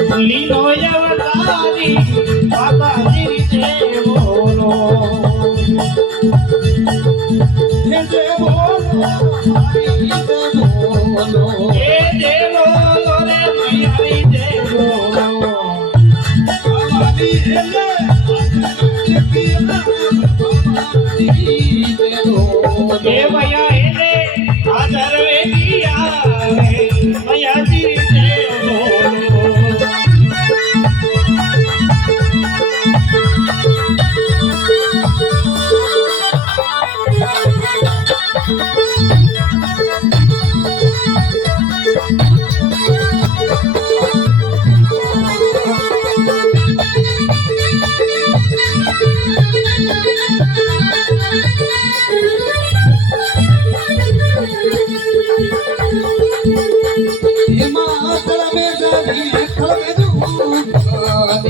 લીલો અવતારી માતાજી જય બોલો હે જય બોલો એ જય બોલો રે મૈયારી જય બોલો અમારી એટલે એ મૈયા એને આદર વેદિયા રે મૈયાજી જય બોલો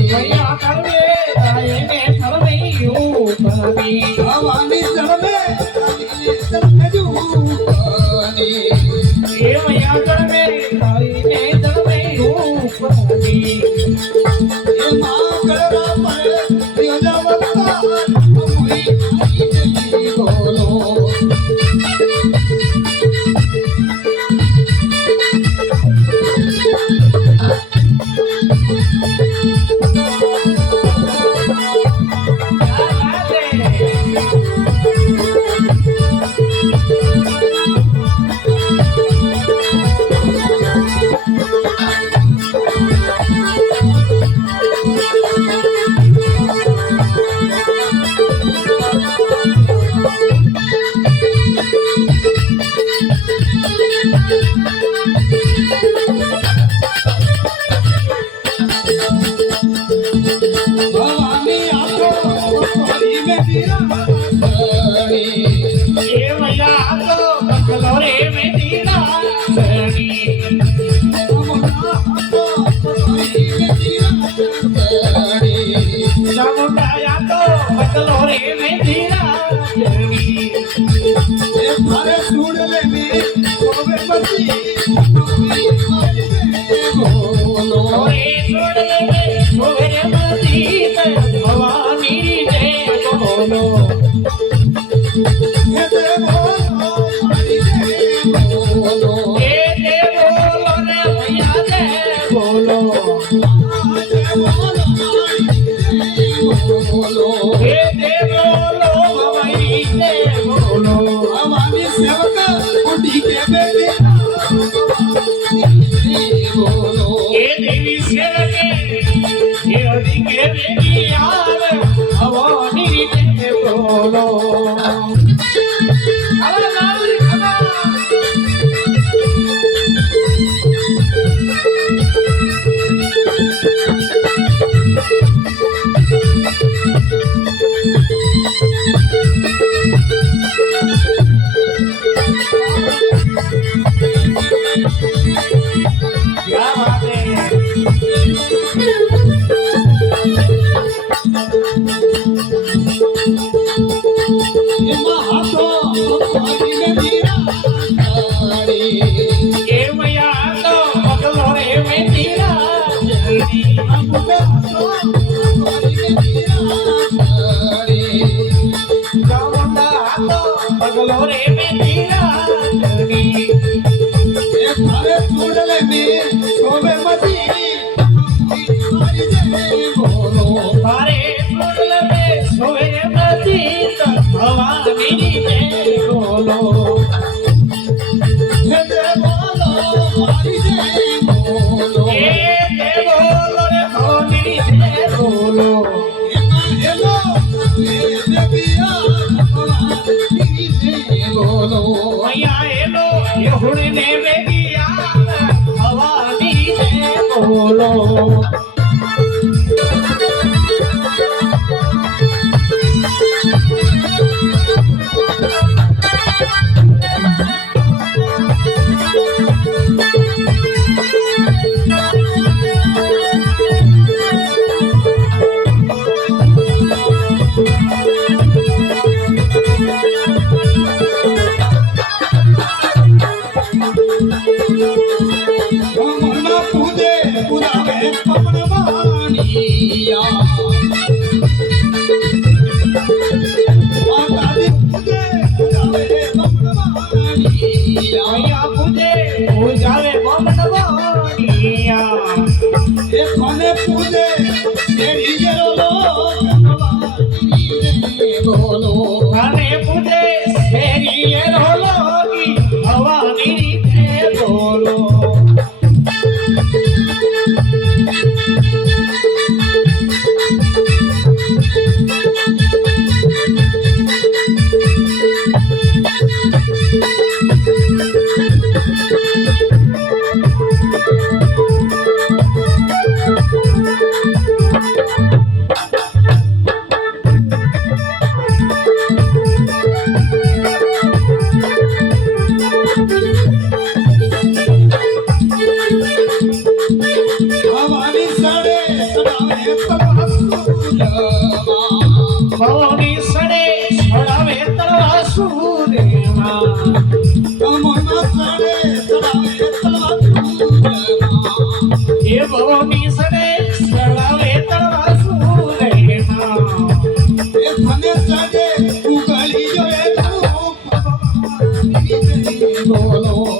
મૈયા કરવે એને થરવે ઉપની ભવાની ચરમે એ મૈયા કરવે એને થરવે ઉપની એ મૈયા તો બકલો રે મેદીના સની ચામુંડાયા તો બકલો રે મેદીના સની ઓરે છોડ લે છોરે મતી ભવાની જય બોલો એ જય બોલો રે મૈયા જય બોલો એ જય બોલો મૈયા જય બોલો એ દેવી સેવકે એ હરી કે બેની આવે ભવાની જય બોલો આવા નારી ખબા क्या बात है એ મૈયા તો બગલો રે મેદીના જલ્દી ચામુંડા તો બગલો રે મેદીના જલ્દી તારે છોડ લે સોએ મતી ભવાની જય બોલો એ જય બોલો રે ભવાની જય બોલો મૈયા એલો યહુડીને વેગિયા ભવાની જય બોલો પૂજે પુરાવે કમળવાણિયા માતાજી પૂજે પૂજાવે કમળવાણિયા અહીંયા પૂજે પૂજાવે બમણવાણિયા એ કોને પૂજે તેરી જેલો કમળવાણી બોલો અને પૂજે શેરીએ રોલોગી હવાની રીતે બોલો ભવાની સડે સડાવે તલવાસુરમાં ભવની સડે છોડાવે તળવા સૂર્યમાં કમળમાં સડે સડાવે તલવાસુરમાં એ ભવની સડે છોડાવે તળવા સૂર્યમાં એ ધને સડે ઉગલી જોએ ધૂપ ભવાની જય બોલો